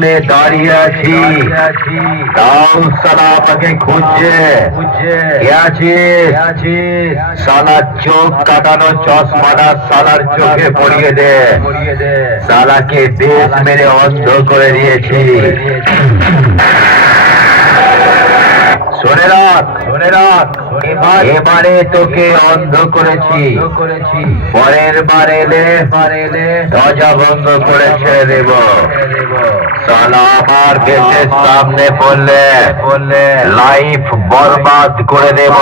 সামনে দাঁড়িয়ে আছি, তাও সালা আমাকে খুঁজছে। কে আছিস? সালার চোখ কাটানো চশমাটা সালার চোখে পড়িয়ে দে। সালাকে বেশ মেরে অন্ধ করে দিয়েছি। শুনে রাখ, এবারে তোকে অন্ধ করেছি, পরের বার এলে দরজা বন্ধ করে ছেড়ে দেব। সালা আমার গেটের সামনে পড়লে লাইফ বরবাদ করে দেব।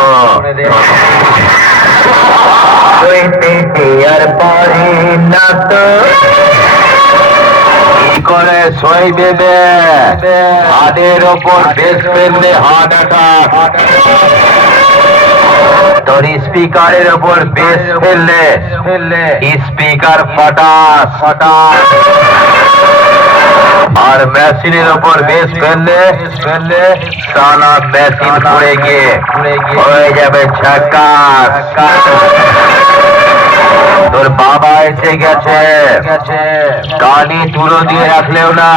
আর পারি না তো করে সই দেবে, হাতের ওপর বেশ ফেললে হার্ট অ্যাটাক। তোর স্পিকারের ওপর বেশ ফেললে স্পিকার ফটাস। আর মেশিনের ওপর বেশ ফেললে সালা মেশিন পড়ে গিয়ে হয়ে যাবে ঝাক্কাস। তোর বাবা এসে গেছে, কানে তুলো দিয়ে রাখলেও না,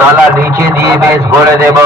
সালা নিচে দিয়ে বেশ ভরে দেব।